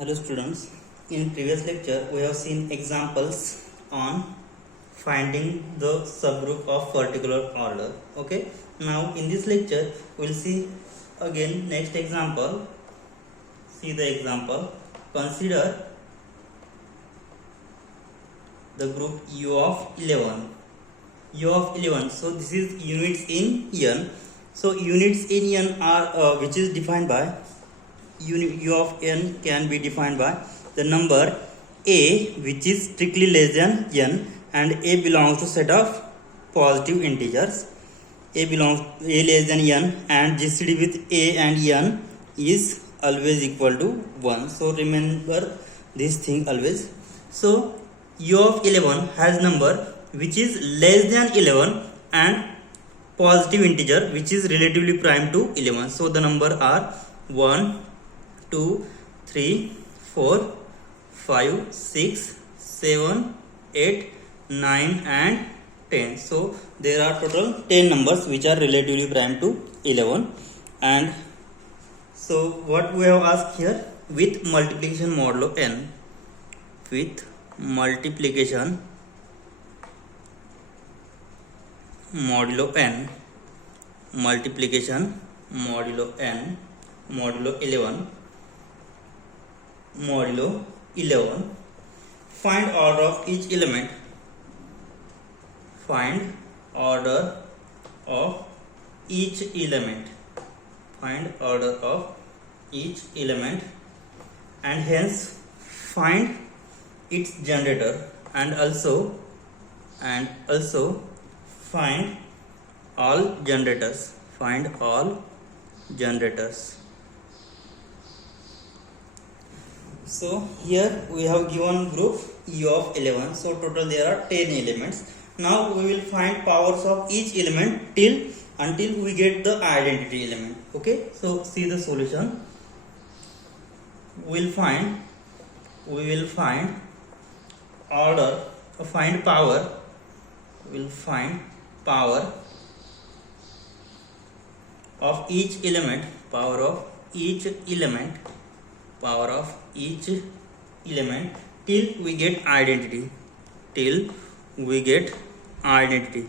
Hello students, in previous lecture we have seen examples on finding the subgroup of particular order. Okay, now in this lecture we will see again next example. See the example. Consider the group U of 11. U of 11. So this is units in n. So units in n are which is defined by U of n can be defined by the number a which is strictly less than n, and a belongs to set of positive integers. A less than n, and GCD with a and n is always equal to 1. So remember this thing always. So U of 11 has number which is less than 11 and positive integer which is relatively prime to 11. So the number are 1, 2, 3, 4, 5, 6, 7, 8, 9 and 10. So there are total 10 numbers which are relatively prime to 11. And so what we have asked here, with multiplication modulo n, with multiplication modulo n, multiplication modulo n, modulo 11, modulo 11, find order of each element, find order of each element, find order of each element, and hence find its generator, and also find all generators, find all generators. So here we have given group U of 11. So total there are 10 elements. Now we will find powers of each element until we get the identity element. Okay, so see the solution. We will find order, find power, we will find power of each element, power of each element, power of each element till we get identity, till we get identity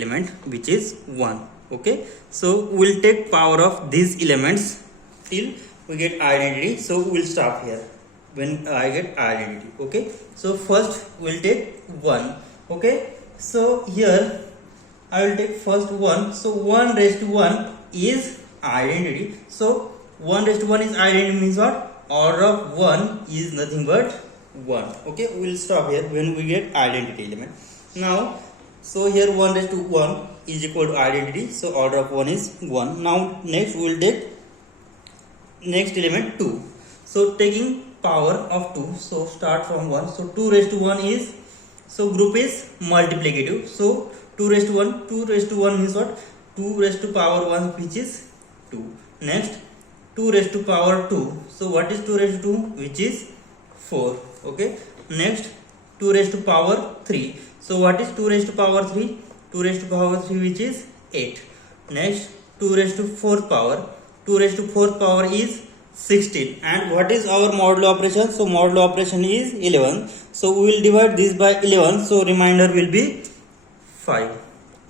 element which is 1. Okay, so we'll take power of these elements till we get identity. So we'll stop here when I get identity. Okay, so first we'll take 1. Okay, so here I will take first 1. So 1 raised to 1 is identity. So 1 raised to 1 is identity means what? Order of 1 is nothing but 1. Okay, we will stop here when we get identity element. Now, so here 1 raised to 1 is equal to identity. So order of 1 is 1. Now next we will take next element 2. So taking power of 2. So start from 1. So 2 raised to 1 is, so group is multiplicative. So 2 raised to 1. 2 raised to 1 means what? 2 raised to power 1 which is 2. Next 2 raised to power 2. So what is 2 raised to 2? Which is 4. Okay. Next 2 raised to power 3. So what is 2 raised to power 3? 2 raised to power 3 which is 8. Next 2 raised to 4th power. 2 raised to 4th power is 16. And what is our modulo operation? So modulo operation is 11. So we will divide this by 11. So remainder will be 5.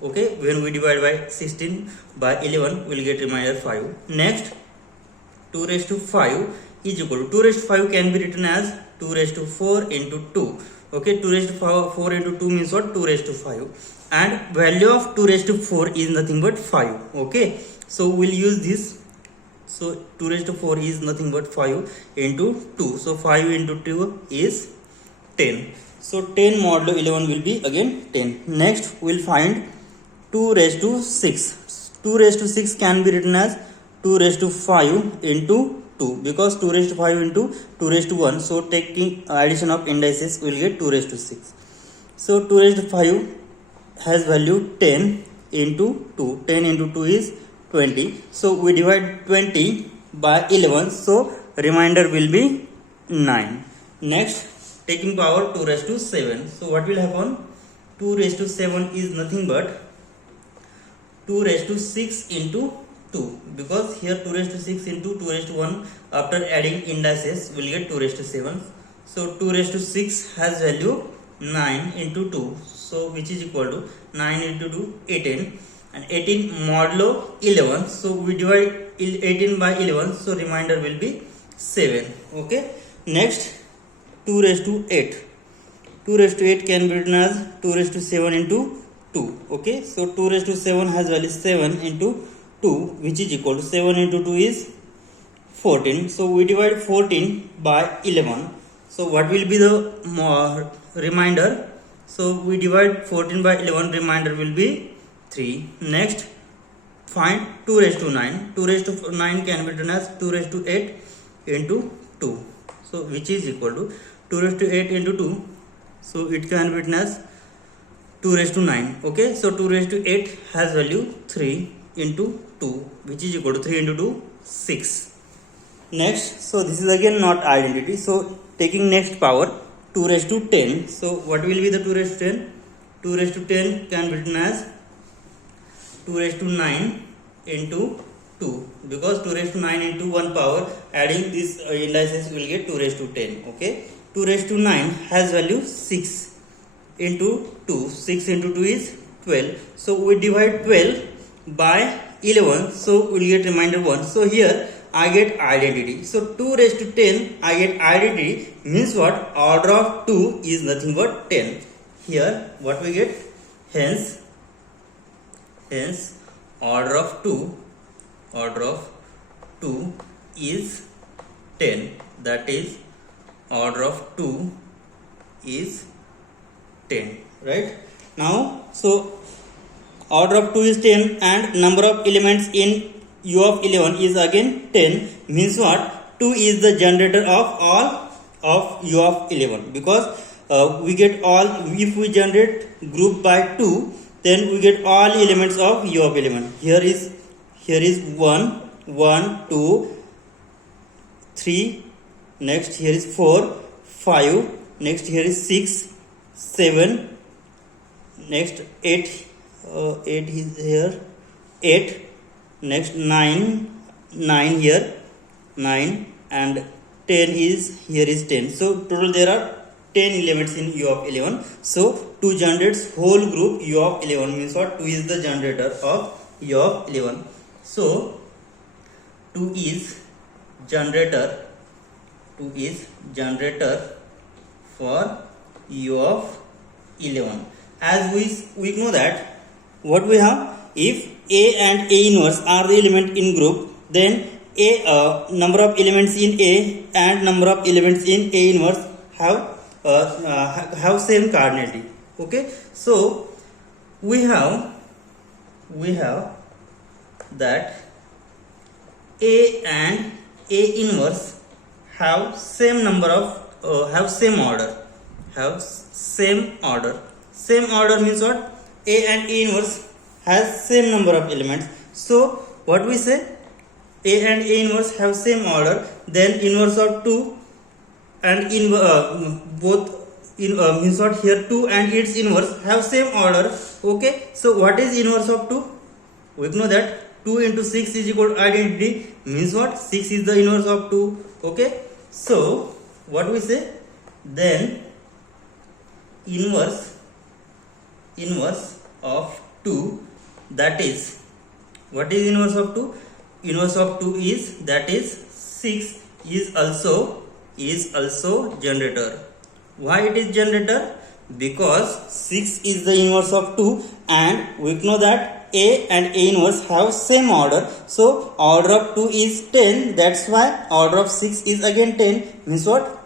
Okay, when we divide by 16 by 11 we will get remainder 5. Next 2 raised to 5 is equal to 2 raised to 5 can be written as 2 raised to 4 into 2. Okay, 2 raised to 4 into 2 means what? 2 raised to 5. And value of 2 raised to 4 is nothing but 5. Okay, so we'll use this. So 2 raised to 4 is nothing but 5 into 2. So 5 into 2 is 10. So 10 modulo 11 will be again 10. Next we'll find 2 raised to 6. 2 raised to 6 can be written as 2 raised to 5 into 2, because 2 raised to 5 into 2 raised to 1. So taking addition of indices we will get 2 raised to 6. So 2 raised to 5 has value 10 into 2. 10 into 2 is 20. So we divide 20 by 11. So remainder will be 9. Next taking power 2 raised to 7. So what will happen? 2 raised to 7 is nothing but 2 raised to 6 into 2, because here 2 raised to 6 into 2 raised to 1 after adding indices will get 2 raised to 7. So 2 raised to 6 has value 9 into 2, so which is equal to 9 into 2 18, and 18 modulo 11, so we divide 18 by 11, so remainder will be 7. Okay, next 2 raised to 8. 2 raised to 8 can be written as 2 raised to 7 into 2. Okay, so 2 raised to 7 has value 7 into 2, which is equal to 7 into 2 is 14. So we divide 14 by 11. So what will be the remainder? So we divide 14 by 11, remainder will be 3. Next, find 2 raised to 9. 2 raised to 9 can be written as 2 raised to 8 into 2. So which is equal to 2 raised to 8 into 2. So it can be written as 2 raised to 9. Okay, so 2 raised to 8 has value 3 into 2, which is equal to 3 into 2, 6. Next, so this is again not identity. So taking next power, 2 raised to 10. So what will be the 2 raised to 10? 2 raised to 10 can be written as 2 raised to 9 into 2, because 2 raised to 9 into 1 power, adding these indices will get 2 raised to 10. Okay, 2 raised to 9 has value 6 into 2. 6 into 2 is 12. So we divide 12 by 11, so we'll get remainder 1. So here I get identity. So 2 raised to 10 I get identity, means what? Order of 2 is nothing but 10. Here what we get? Hence order of 2 is 10. That is, order of 2 is 10. Right? Now, so order of 2 is 10 and number of elements in U of 11 is again 10, means what? 2 is the generator of all of U of 11, because we get all, if we generate group by 2, then we get all elements of U of 11. Here is 1 2 3, next here is 4 5, next here is 6 7, next 8 is here 8, next 9 here 9, and 10 is here is 10. So total there are 10 elements in U of 11. So 2 generates whole group U of 11, means what? 2 is the generator of U of 11. So 2 is generator for U of 11. As we know that what we have, if A and A inverse are the element in group, then number of elements in A and number of elements in A inverse have same cardinality. Okay, so we have that A and A inverse have same number of have same order. Same order means what? A and A inverse has same number of elements. So what we say? A and A inverse have same order, then inverse of 2 and both means what? Here 2 and its inverse have same order. Okay, so what is inverse of 2? We know that 2 into 6 is equal to identity, means what? 6 is the inverse of 2. Okay, so what we say? Then inverse of 2, that is, what is inverse of 2? Inverse of 2 is, that is 6 is also generator. Why it is generator? Because 6 is the inverse of 2 and we know that A and A inverse have same order. So order of 2 is 10, that's why order of 6 is again 10, means what?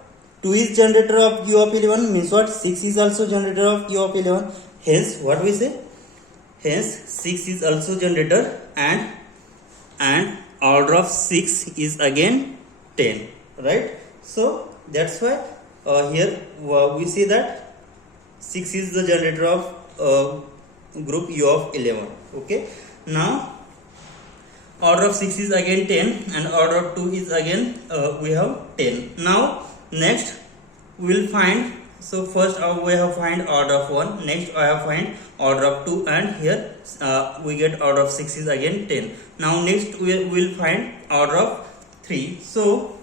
2 is generator of U of 11, means what? 6 is also generator of U of 11. Hence what we say? Hence 6 is also generator and order of 6 is again 10. Right? So that's why here we see that 6 is the generator of group U of 11. Okay, now order of 6 is again 10 and order of 2 is again we have 10. Now next we will find So first we have find order of 1, next I have find order of 2, and here we get order of 6 is again 10. Now next we will find order of 3. So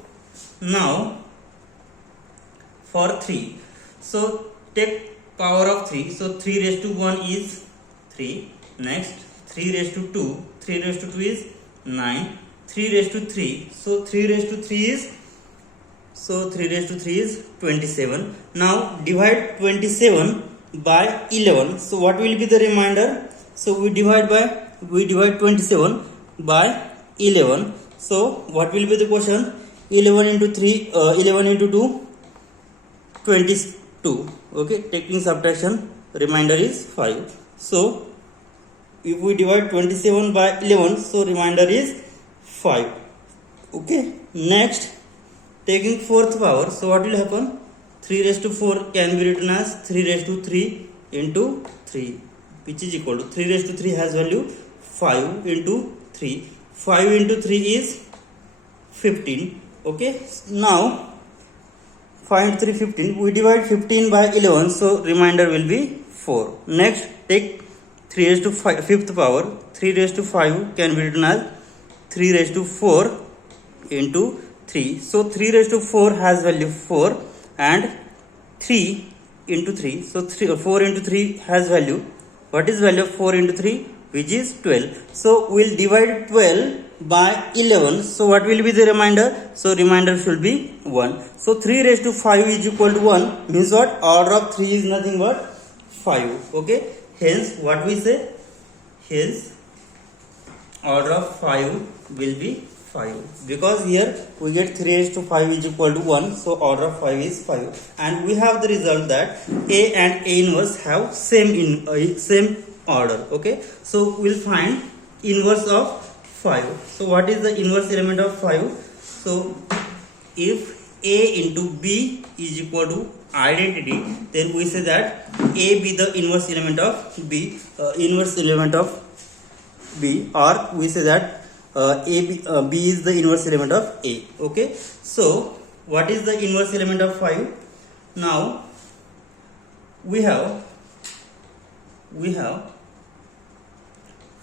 now for 3, so take power of 3. So 3 raised to 1 is 3. Next 3 raised to 2, 3 raised to 2 is 9. 3 raised to 3, so 3 raised to 3 is 27. Now divide 27 by 11. So what will be the remainder? So we divide 27 by 11. So what will be the question? 11 into 3, 11 into 2, 22. Okay, taking subtraction, remainder is 5. So if we divide 27 by 11, so remainder is 5. Okay, next taking fourth power, so what will happen? 3 raised to 4 can be written as 3 raised to 3 into 3, which is equal to 3 raised to 3 has value 5 into 3. 5 into 3 is 15. Okay, now find 3 15. We divide 15 by 11, so remainder will be 4. Next take 3 raised to 5, fifth power, 3 raised to 5 can be written as 3 raised to 4 into 3. So 3 raised to 4 has value 4 and 3 into 3. So 4 into 3 has value. What is value of 4 into 3? Which is 12. So we'll divide 12 by 11. So what will be the remainder? So remainder should be 1. So 3 raised to 5 is equal to 1. Means what? Order of 3 is nothing but 5. Okay. Hence what we say? Hence order of 5 will be 5, because here we get 3 raised to 5 is equal to 1, so order of 5 is 5, and we have the result that A and A inverse have same order. Okay, so we'll find inverse of 5. So what is the inverse element of 5? So if A into B is equal to identity, then we say that A be the inverse element of B, or we say that B is the inverse element of A. Okay, so what is the inverse element of 5? Now we have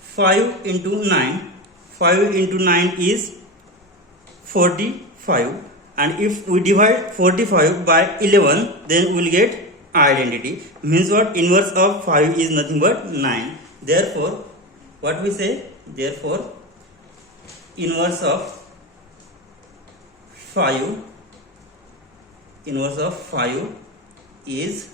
5 into 9. 5 into 9 is 45, and if we divide 45 by 11, then we will get identity. Means what? Inverse of 5 is nothing but 9. Therefore what we say? Therefore inverse of 5 is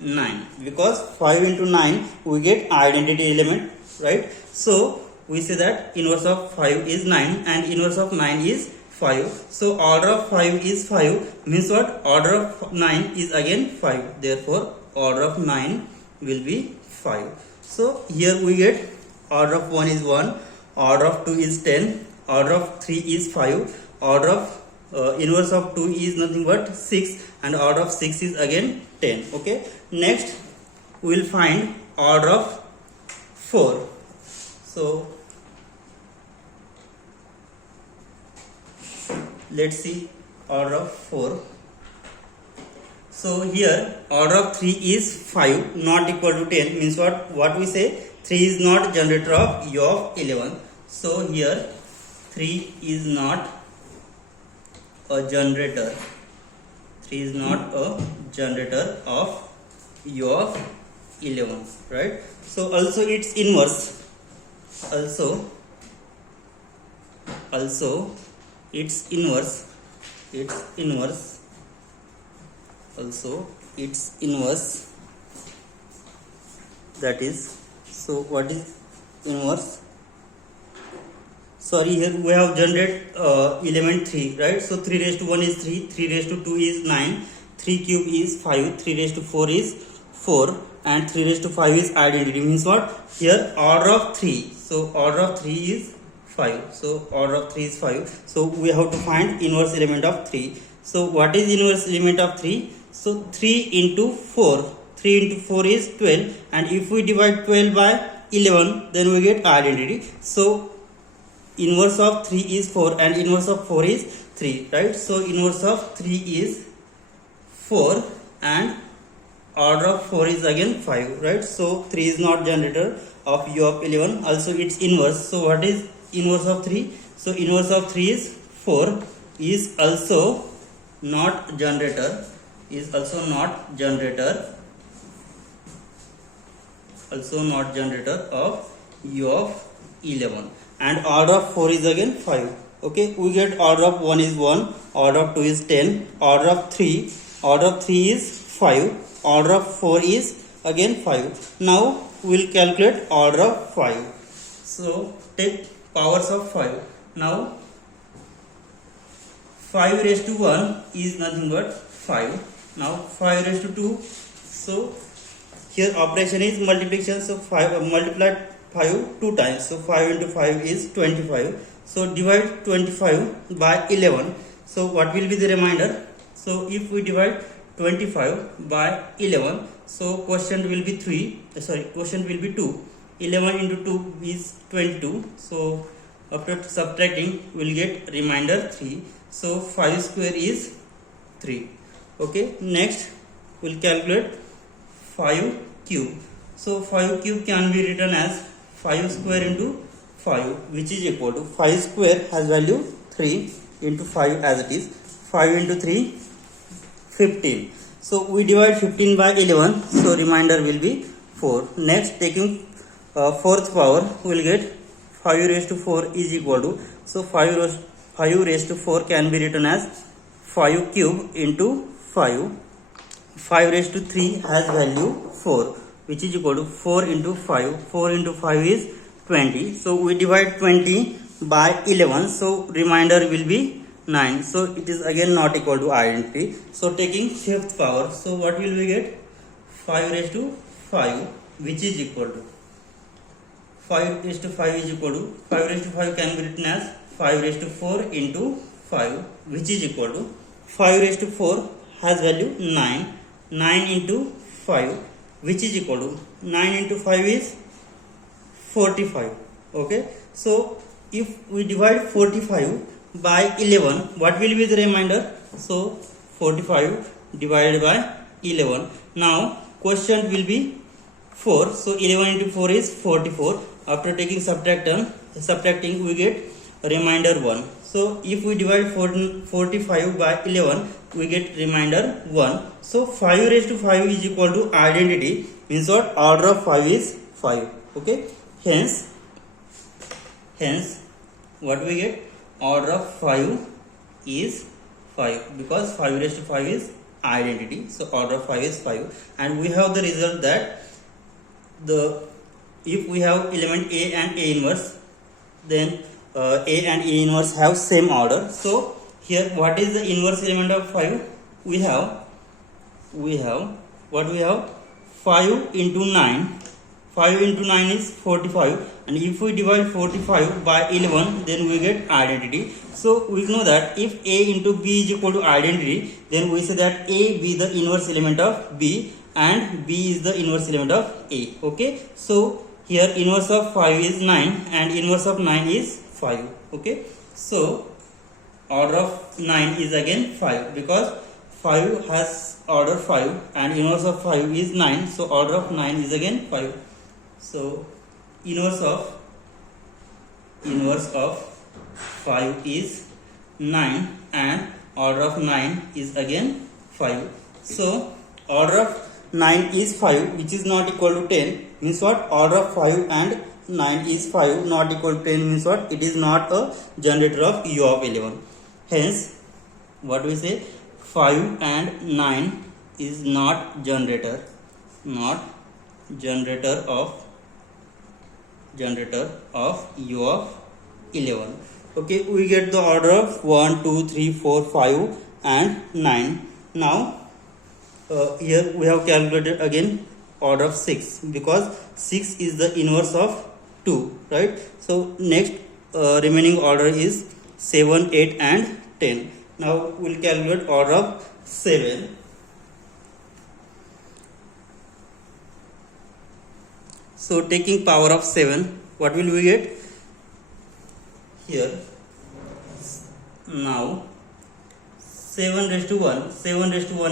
9, because 5 into 9 we get identity element, right? So we say that inverse of 5 is 9 and inverse of 9 is 5. So order of 5 is 5, means what? Order of 9 is again 5. Therefore order of 9 will be 5. So here we get order of 1 is 1, order of 2 is 10, order of 3 is 5, order of inverse of 2 is nothing but 6, and order of 6 is again 10. Okay, next we will find order of 4. So let's see order of 4. So here order of 3 is 5 not equal to 10, means what we say? 3 is not generator of U of 11. So here 3 is not a generator. 3 is not a generator of U of 11, right? So also its inverse. Also its inverse. That is, so what is inverse? Sorry, here we have generated element 3, right? So 3 raised to 1 is 3, 3 raised to 2 is 9, 3 cube is 5, 3 raised to 4 is 4, and 3 raised to 5 is identity. Means what? Here order of 3. So order of 3 is 5. So order of 3 is 5. So we have to find inverse element of 3. So what is inverse element of 3? So 3 into 4. 3 into 4 is 12, and if we divide 12 by 11, then we get identity. So inverse of 3 is 4 and inverse of 4 is 3, right? So inverse of 3 is 4 and order of 4 is again 5, right? So 3 is not generator of u of 11. Also its inverse. So what is inverse of 3? So inverse of 3 is 4, is also not generator, is also not generator, also not generator of u of 11. And order of 4 is again 5. Okay, we get order of 1 is 1, order of 2 is 10, order of 3 is 5, order of 4 is again 5. Now we will calculate order of 5. So take powers of 5. Now 5 raised to 1 is nothing but 5. Now 5 raised to 2. So here operation is multiplication. So 5 multiplied 5 2 times. So 5 into 5 is 25. So divide 25 by 11. So what will be the remainder? So if we divide 25 by 11, so quotient will be 2. 11 into 2 is 22. So after subtracting we will get remainder 3. So 5 square is 3. Okay, next we will calculate 5 cube. So 5 cube can be written as 5 square into 5, which is equal to 5 square has value 3 into 5 as it is. 5 into 3 15. So we divide 15 by 11, so remainder will be 4. Next, taking fourth power, we will get 5 raised to 4 is equal to, so 5 raised to 4 can be written as 5 cube into 5. 5 raised to 3 has value 4, which is equal to 4 into 5. 4 into 5 is 20. So we divide 20 by 11, so remainder will be 9. So it is again not equal to identity. So taking fifth power, so what will we get? 5 raised to 5, which is equal to 5 raised to 5 is equal to 5 raised to 5 can be written as 5 raised to 4 into 5, which is equal to 5 raised to 4 has value 9. 9 into 5, which is equal to 9 into 5 is 45. Okay, so if we divide 45 by 11, what will be the remainder? So 45 divided by 11. Now quotient will be 4. So 11 into 4 is 44. After taking subtracting we get remainder 1. So if we divide 45 by 11, we get remainder 1. So 5 raised to 5 is equal to identity, means what? Order of 5 is 5. Okay, hence what we get? Order of 5 is 5, because 5 raised to 5 is identity. So order of 5 is 5, and we have the result that if we have element A and A inverse, then A and A inverse have same order. So here what is the inverse element of 5? We have 5 into 9. 5 into 9 is 45, and if we divide 45 by 11, then we get identity. So we know that if A into B is equal to identity, then we say that A be the inverse element of B and B is the inverse element of A. Okay, so here inverse of 5 is 9 and inverse of 9 is 5. Okay, so order of 9 is again 5, because 5 has order 5 and inverse of 5 is 9, so order of 9 is again 5. So inverse of 5 is 9 and order of 9 is again 5. So order of 9 is 5, which is not equal to 10, means what? Order of 5 and 9 is 5 not equal to 10, means what? It is not a generator of U of 11. Hence what we say, 5 and 9 is not generator of U of 11. Okay, we get the order of 1, 2, 3, 4, 5 and 9. Now here we have calculated again order of 6, because 6 is the inverse of 2, right? So next remaining order is 7, 8 and 10. Now we will calculate order of 7. So taking power of 7, what will we get? Here now 7 raised to 1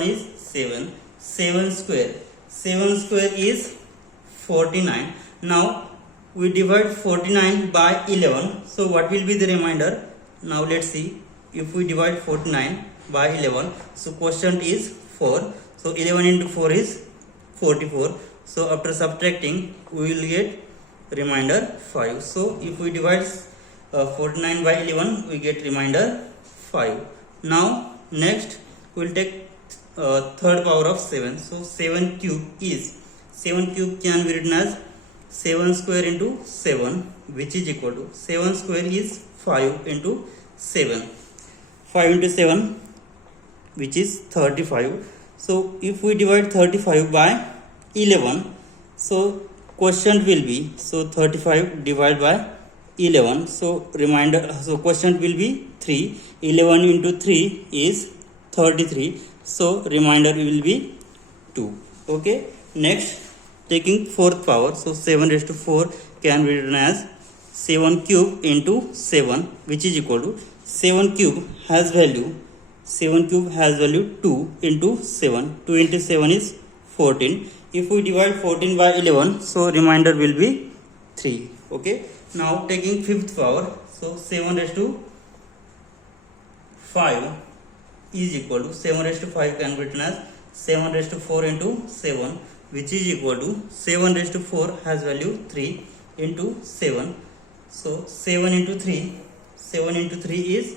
is 7. 7 square. 7 square is 49. Now we divide 49 by 11. So what will be the remainder? Now let's see. If we divide 49 by 11, so quotient is 4. So 11 into 4 is 44. So after subtracting, we will get remainder 5. So if we divide 49 by 11, we get remainder 5. Now next we will take third power of 7. So 7 cube is, 7 cube can be written as 7 square into 7, which is equal to, 7 square is 5 into 7. 5 into 7, which is 35. So if we divide 35 by 11, so quotient will be, so 35 divided by 11, so remainder, so quotient will be 3. 11 into 3 is 33, so remainder will be 2. Okay, next taking fourth power, so 7 raised to 4 can be written as 7 cube into 7, which is equal to, 7 cube has value, 7 cube has value 2 into 7. 2 into 7 is 14. If we divide 14 by 11, so remainder will be 3. Okay. Now taking fifth power, so 7 raised to 5 is equal to, 7 raised to 5 can be written as 7 raised to 4 into 7, which is equal to, 7 raised to 4 has value 3 into 7. So 7 into 3, 7 into 3 is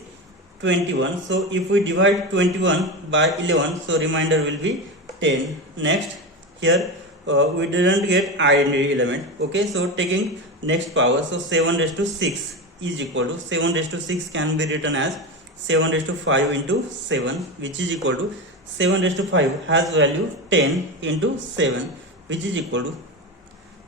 21. So if we divide 21 by 11, so remainder will be 10. Next, here we didn't get identity element. Okay, so taking next power, so 7 raised to 6 is equal to, 7 raised to 6 can be written as 7 raised to 5 into 7, which is equal to, 7 raised to 5 has value 10 into 7, which is equal to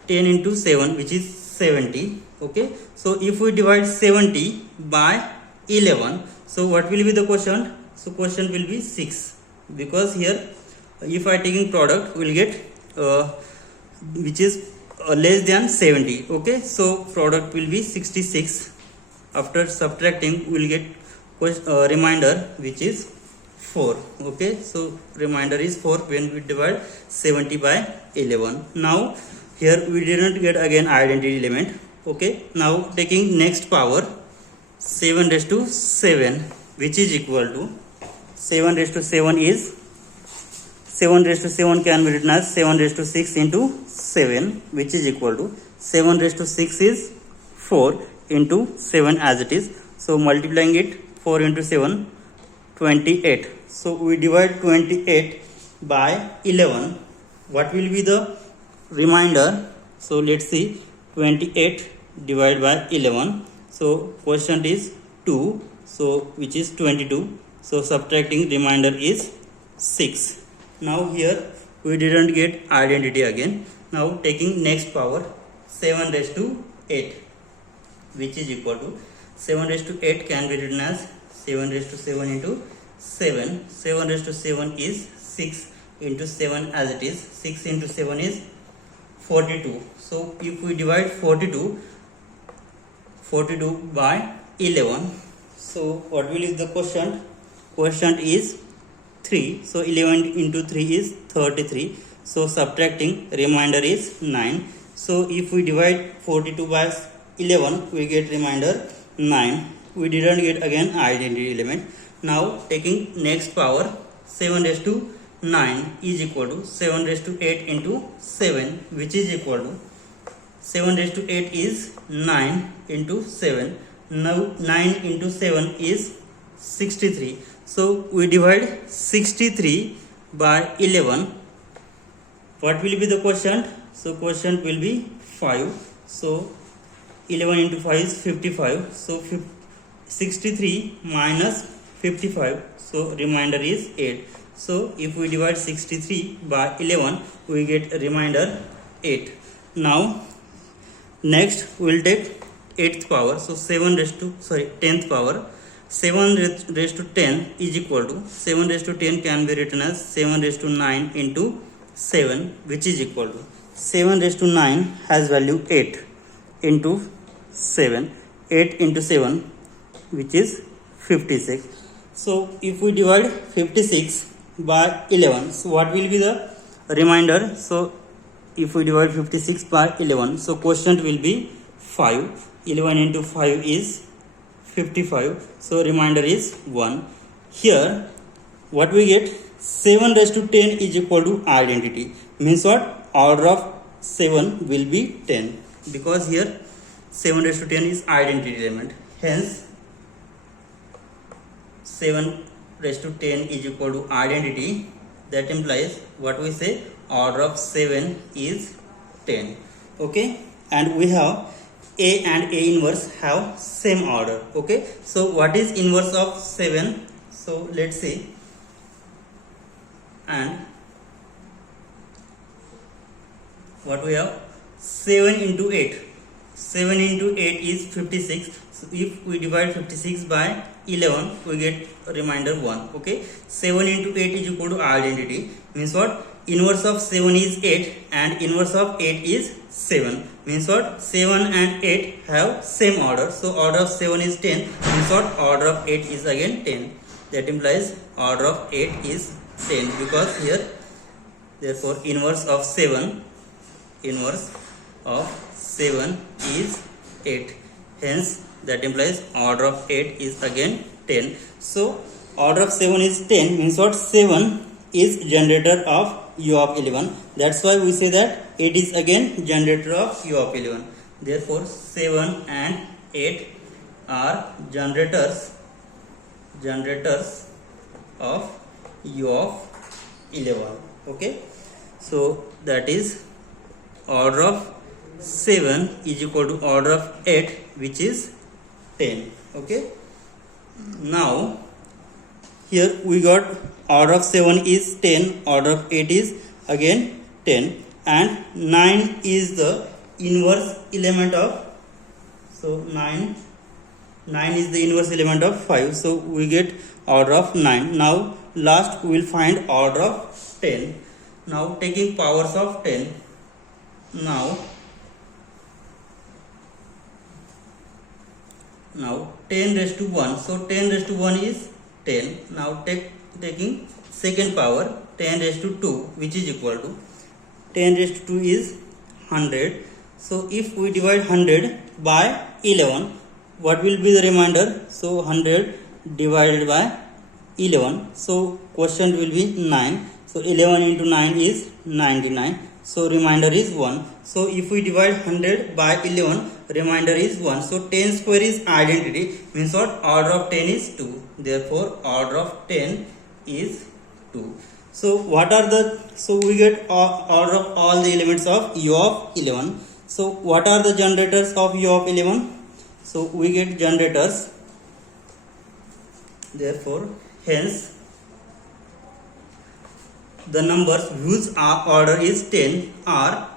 10 into 7, which is 70. Okay, so if we divide 70 by 11, so what will be the quotient? So quotient will be 6, because here if I taking product, we will get which is less than 70. Okay, so product will be 66. After subtracting, we will get remainder, which is 4. Okay, so remainder is 4 when we divide 70 by 11. Now here we didn't get again identity element. Okay, now taking next power, 7 raised to 7, which is equal to, 7 raised to 7 is, 7 raised to 7 can be written as 7 raised to 6 into 7, which is equal to, 7 raised to 6 is 4 into 7 as it is. So multiplying it, 4 into 7, 28. So we divide 28 by 11. What will be the remainder? So let's see, 28 divided by 11. So quotient is 2, so which is 22. So subtracting, remainder is 6. Now here we didn't get identity again. Now taking next power, 7 raised to 8, which is equal to, 7 raised to 8 can be written as 7 raised to 7 into 7. 7 raised to 7 is 6 into 7 as it is. 6 into 7 is 42. So if we divide 42 by 11, so what will be the quotient? Quotient is 3. So 11 into 3 is 33. So subtracting, remainder is 9. So if we divide 42 by 11, we get remainder 9. We didn't get again identity element. Now taking next power, 7 raised to 9 is equal to, 7 raised to 8 into 7, which is equal to, 7 raised to 8 is 9 into 7. Now 9 into 7 is 63. So we divide 63 by 11. What will be the quotient? So quotient will be 5. So 11 into 5 is 55. So 63 minus 55. So remainder is 8. So if we divide 63 by 11, we get a remainder 8. Now next we will take 8th power. So 10th power. 7 raised to 10 is equal to, 7 raised to 10 can be written as 7 raised to 9 into 7, which is equal to, 7 raised to 9 has value 8 into 7. 8 into 7, which is 56. So if we divide 56 by 11, so what will be the remainder. So if we divide 56 by 11, so quotient will be 5. 11 into 5 is 55, so remainder is 1. Here what we get, 7 raised to 10 is equal to identity, means what, order of 7 will be 10, because here 7 raised to 10 is identity element. Hence 7 raised to 10 is equal to identity. That implies what we say, order of 7 is 10. Okay, and we have A and A inverse have same order. Okay, so what is inverse of 7? So let's see. And what we have, 7 into 8. 7 into 8 is 56. So if we divide 56 by 11, we get remainder 1. Okay, 7 into 8 is equal to identity, means what, inverse of 7 is 8 and inverse of 8 is 7, means what, 7 and 8 have same order, so order of 7 is 10, means what, order of 8 is again 10. That implies order of 8 is 10, because here, therefore inverse of 7 is 8. Hence that implies order of 8 is again 10. So order of 7 is 10, means what, 7 is generator of U of 11. That's why we say that 8 is again generator of U of 11. Therefore 7 and 8 are generators of U of 11. Okay, so that is order of 7 is equal to order of 8, which is 10. Okay, now here we got order of 7 is 10, order of 8 is again 10, and 9 is the inverse element of, so 9 is the inverse element of 5, so we get order of 9. Now last we will find order of 10. Now taking powers of 10, now 10 raised to 1, so 10 raised to 1 is 10. Now taking second power, 10 raised to 2, which is equal to 10 raised to 2 is 100. So if we divide 100 by 11, what will be the remainder? So 100 divided by 11, so quotient will be 9. So 11 into 9 is 99, so remainder is 1. So if we divide 100 by 11, remainder is 1. So 10 square is identity, means what, order of 10 is 2. Therefore order of 10 is 2. So what are the, so we get order of all the elements of U of 11. So what are the generators of U of 11? So we get generators. Therefore hence the numbers whose order is 10 are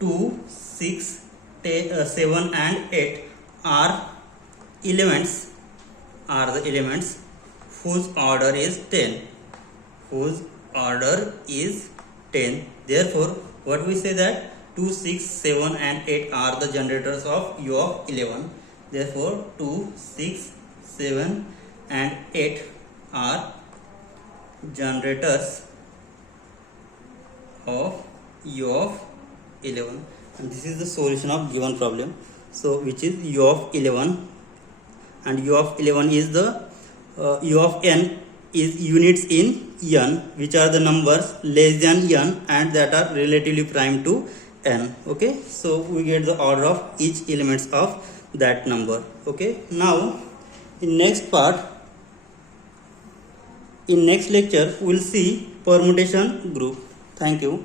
2, 6, 7 and 8 are elements, are the elements whose order is 10, whose order is 10. Therefore what we say, that 2, 6, 7 and 8 are the generators of U of 11. Therefore 2, 6, 7 and 8 are generators of U of 11, and this is the solution of given problem. So which is U of 11, and U of 11 is the U of n is units in n, which are the numbers less than n and that are relatively prime to n. Okay, so we get the order of each elements of that number. Okay, now in next part, in next lecture we will see permutation group. Thank you.